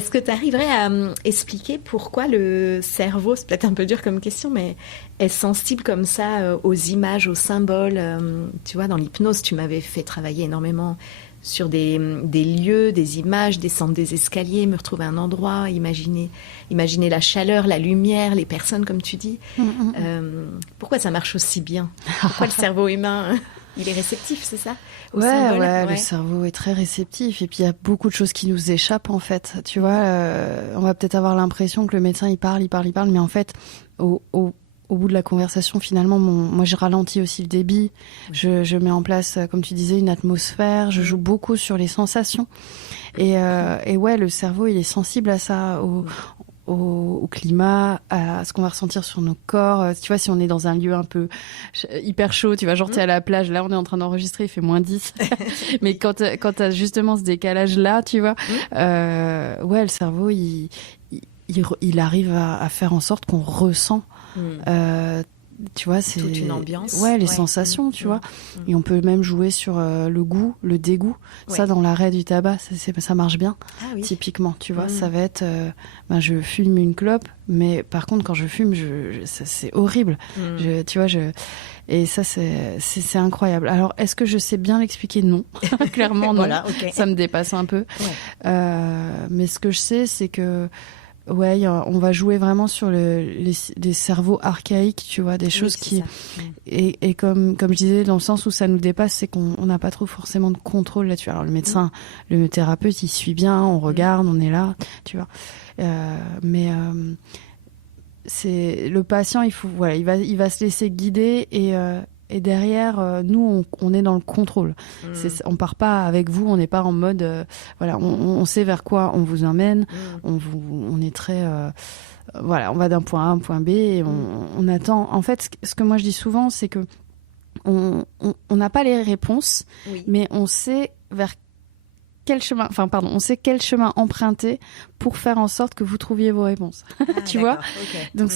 Est-ce que tu arriverais à expliquer pourquoi le cerveau, c'est peut-être un peu dur comme question, mais est sensible comme ça aux images, aux symboles tu vois, dans l'hypnose, tu m'avais fait travailler énormément sur des lieux, des images, descendre des escaliers, me retrouver à un endroit, imaginer la chaleur, la lumière, les personnes, comme tu dis. Pourquoi ça marche aussi bien? Pourquoi le cerveau humain, il est réceptif, c'est ça, aux Ouais, symboles? ouais, le Ouais. cerveau est très réceptif et puis il y a beaucoup de choses qui nous échappent en fait. Tu vois, on va peut-être avoir l'impression que le médecin il parle, mais en fait, au bout de la conversation, finalement, moi je ralentis aussi le débit, je mets en place, comme tu disais, une atmosphère, je joue beaucoup sur les sensations et ouais, le cerveau il est sensible à ça, au climat, à ce qu'on va ressentir sur nos corps. Tu vois, si on est dans un lieu un peu hyper chaud, tu vois, genre t'es à la plage, là on est en train d'enregistrer, il fait -10. Mais quand t'as justement ce décalage-là, tu vois, ouais, le cerveau, il arrive à faire en sorte qu'on ressent tu vois, c'est Toute une ambiance. ouais les Ouais. sensations, tu vois. Et on peut même jouer sur le goût, le dégoût. Ça, Ouais. dans l'arrêt du tabac, ça marche bien. Ah oui. Typiquement, tu vois, ça va être, je fume une clope, mais par contre, quand je fume, c'est horrible. Tu vois, et ça, c'est incroyable. Alors, est-ce que je sais bien l'expliquer? Non, clairement non. Voilà, ok. Ça me dépasse un peu. Ouais. Mais ce que je sais, c'est que ouais, on va jouer vraiment sur les cerveaux archaïques, tu vois, des Oui, choses c'est qui ça. et comme je disais, dans le sens où ça nous dépasse, c'est qu'on n'a pas trop forcément de contrôle là-dessus. Alors le médecin, le thérapeute, il suit bien, on regarde, on est là, tu vois. Mais c'est le patient, voilà, il va se laisser guider et derrière, nous, on est dans le contrôle. On part pas avec vous, on n'est pas en mode, voilà, on sait vers quoi on vous emmène, on est très, voilà, on va d'un point A à un point B et on attend. En fait, ce que moi je dis souvent, c'est que on n'a pas les réponses, Oui. mais on sait vers quel chemin, enfin pardon, on sait quel chemin emprunter pour faire en sorte que vous trouviez vos réponses. Ah, Tu vois? d'accord, ok. Donc